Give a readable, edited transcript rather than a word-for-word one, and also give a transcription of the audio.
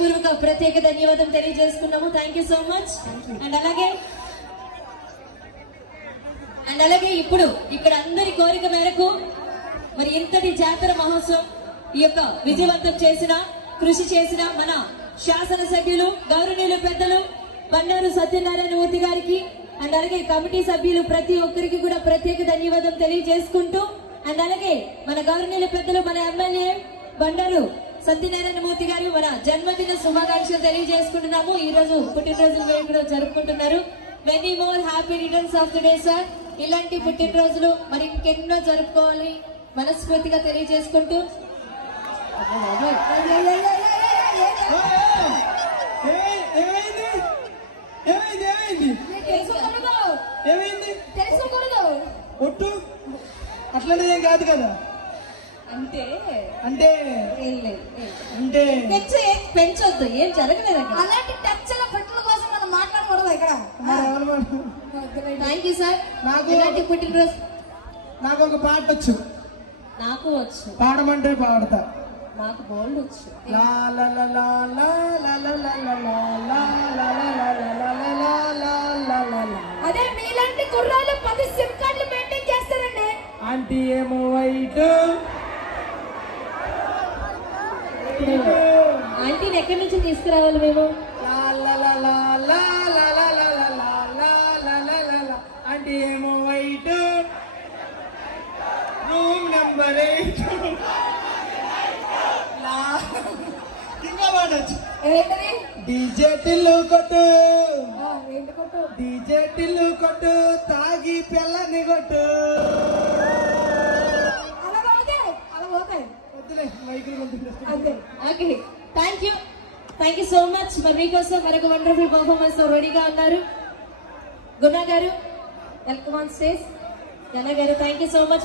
హృదయపూర్వక ప్రత్యేక ధన్యవాదం తెలియజేసుకున్నాము. Thank you so much. And అలాగే ఇప్పుడు ఇక్కడ అందరి కోరిక మేరకు మరి ఇంతటి జాతర మహోత్సవం ఈ యొక్క విజయవంతం చేసిన కృషి చేసిన మన శాసనసభ్యులు గౌరవనీయులు పెద్దలు బండారు సత్యనారాయణ మూర్తి గారికి అండ్ అలాగే కమిటీ సభ్యులు ప్రతి ఒక్కరికి కూడా ప్రత్యేక ధన్యవాదం తెలియజేసుకుంటూ అండ్ అలాగే మన గౌరవనీయుల పెద్దలు మన ఎమ్మెల్యే బండారు సత్యనారాయణ మూర్తి గారు మన జన్మదిన శుభాకాంక్షలు తెలియజేసుకుంటున్నాము. ఈ రోజు పుట్టినరోజులు వేడుకలు జరుపుకుంటున్నారు. Many more happy returns of the day sir. ఇలాంటి పుట్టినరోజులు మరి ఇంకెన్నో జరుపుకోవాలి మనస్ఫూర్తిగా తెలియజేసుకుంటూ అట్లనేదేం కాదు కదా. అంటే అంటే అంటే పెంచొద్దు, ఏం జరగలేదు. అలాంటి టచ్ల పెట్టల కోసం మనం మాట్లాడకూడదు ఇక్కడ. Thank you sir. నాకు ఇలాంటి పుట్టినరోజు నాకు ఒక పాట వచ్చు. నాకు వచ్చు. పాడమంటే పాడతా. నాకు బోల్డ్ వచ్చు. లా లా లా లా లా లా లా లా లా లా లా లా లా లా లా. అదే మీలాంటి కుర్రాళ్ళు 10 సిమ్ కార్డులు మెయింటైన్ చేస్తారండి. ఆంటీ ఏమో వైట్. ఆంటీని ఎక్కడి నుంచి తీసుకురావాలి మేము? ఆంటీ ఏమో వైట్ రూమ్ నెంబర్ 8. ఇంకా పాడచ్చు. డీజే టిల్లు కొట్టు డీజే టిల్లు కొట్టు తాగి పిల్లని కొట్టు. Okay thank you so much. మరి మీకోసం మరొక వండర్ఫుల్ పర్ఫార్మెన్స్ రెడీగా ఉన్నారు. గున్నా గారు వెల్కమ్ ఆన్ స్టేజ్. జన గారు థ్యాంక్ యూ సో మచ్.